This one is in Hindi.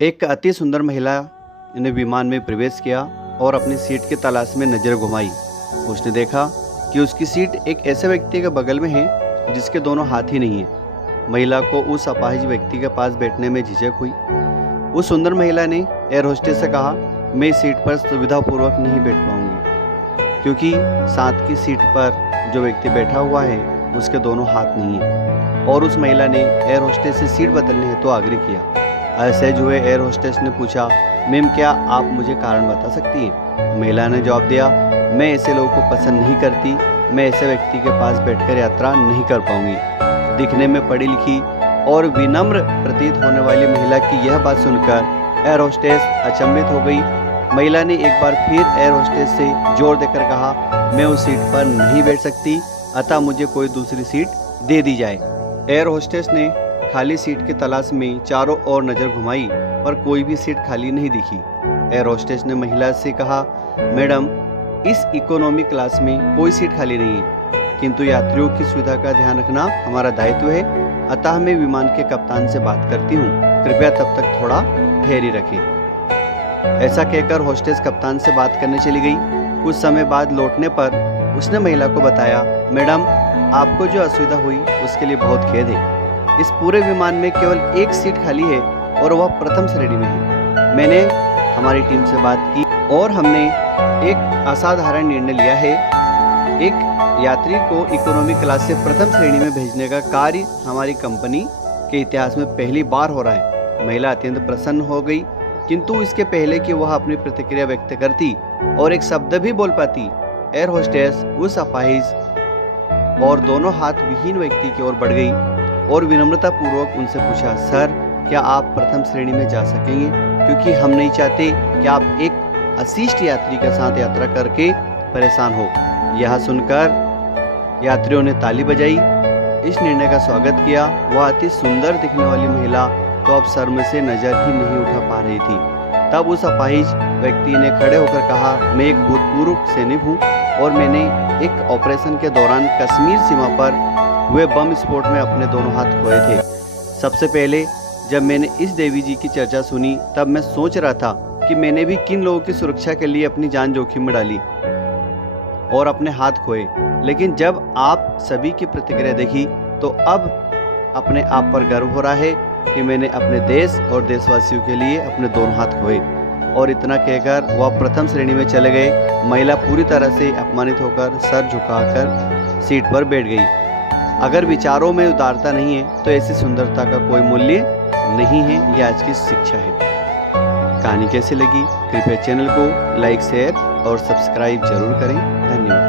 एक अति सुंदर महिला ने विमान में प्रवेश किया और अपनी सीट की तलाश में नजर घुमाई। उसने देखा कि उसकी सीट एक ऐसे व्यक्ति के बगल में है जिसके दोनों हाथ ही नहीं है। महिला को उस अपाहिज व्यक्ति के पास बैठने में झिझक हुई। उस सुंदर महिला ने एयर होस्टेस से कहा, मैं इस सीट पर सुविधापूर्वक नहीं बैठ पाऊंगी क्योंकि साथ की सीट पर जो व्यक्ति बैठा हुआ है उसके दोनों हाथ नहीं है। और उस महिला ने एयर होस्टेस से सीट बदलने हेतु आग्रह किया। असहज हुए एयर होस्टेस ने पूछा, मैम क्या आप मुझे कारण बता सकती हैं? महिला ने जवाब दिया, मैं ऐसे लोगों को पसंद नहीं करती। मैं ऐसे व्यक्ति के पास बैठकर यात्रा नहीं कर पाऊंगी। दिखने में पढ़ी लिखी और विनम्र प्रतीत होने वाली महिला की यह बात सुनकर एयर होस्टेस अचंभित हो गई। महिला ने एक बार फिर एयर होस्टेस से जोर देकर कहा, मैं उस सीट पर नहीं बैठ सकती, अतः मुझे कोई दूसरी सीट दे दी जाए। एयर होस्टेस ने खाली सीट की तलाश में चारों ओर नजर घुमाई पर कोई भी सीट खाली नहीं दिखी। एयर होस्टेस ने महिला से कहा, मैडम इस इकोनॉमी क्लास में कोई सीट खाली नहीं है, किंतु यात्रियों की सुविधा का ध्यान रखना हमारा दायित्व है, अतः मैं विमान के कप्तान से बात करती हूँ, कृपया तब तक थोड़ा धैर्य रखें। ऐसा कहकर होस्टेस कप्तान से बात करने चली गई। कुछ समय बाद लौटने पर उसने महिला को बताया, मैडम आपको जो असुविधा हुई उसके लिए बहुत खेद है। इस पूरे विमान में केवल एक सीट खाली है और वह प्रथम श्रेणी में है। मैंने हमारी टीम से बात की और हमने एक असाधारण निर्णय लिया है। एक यात्री को इकोनॉमी क्लास से प्रथम श्रेणी में भेजने का कार्य हमारी कंपनी के इतिहास में पहली बार हो रहा है। महिला अत्यंत प्रसन्न हो गई, किंतु इसके पहले कि वह अपनी प्रतिक्रिया व्यक्त करती और एक शब्द भी बोल पाती, एयर होस्टेस उस अपाहिज और दोनों हाथ विहीन व्यक्ति की ओर बढ़ गई और विनम्रता पूर्वक उनसे पूछा, सर क्या आप प्रथम श्रेणी में जा सकेंगे, क्योंकि हम नहीं चाहते कि आप एक अशिष्ट यात्री के साथ यात्रा करके परेशान हो। यह सुनकर यात्रियों ने ताली बजाई, इस निर्णय का स्वागत किया। वह अति सुंदर दिखने वाली महिला तो अब शर्म से नजर ही नहीं उठा पा रही थी। तब उस अपाहिज व्यक्ति ने खड़े होकर कहा, मैं एक भूतपूर्व सैनिक हूँ और मैंने एक ऑपरेशन के दौरान कश्मीर सीमा पर हुए बम विस्फोट में अपने दोनों हाथ खोए थे। सबसे पहले जब मैंने इस देवी जी की चर्चा सुनी तब मैं सोच रहा था कि मैंने भी किन लोगों की सुरक्षा के लिए अपनी जान जोखिम में डाली और अपने हाथ खोए, लेकिन जब आप सभी की प्रतिक्रिया देखी तो अब अपने आप पर गर्व हो रहा है कि मैंने अपने देश और देशवासियों के लिए अपने दोनों हाथ खोए। और इतना कहकर वह प्रथम श्रेणी में चले गए। महिला पूरी तरह से अपमानित होकर सर झुकाकर सीट पर बैठ गई। अगर विचारों में उदारता नहीं है तो ऐसी सुंदरता का कोई मूल्य नहीं है, यह आज की शिक्षा है। कहानी कैसी लगी कृपया चैनल को लाइक शेयर और सब्सक्राइब जरूर करें। धन्यवाद।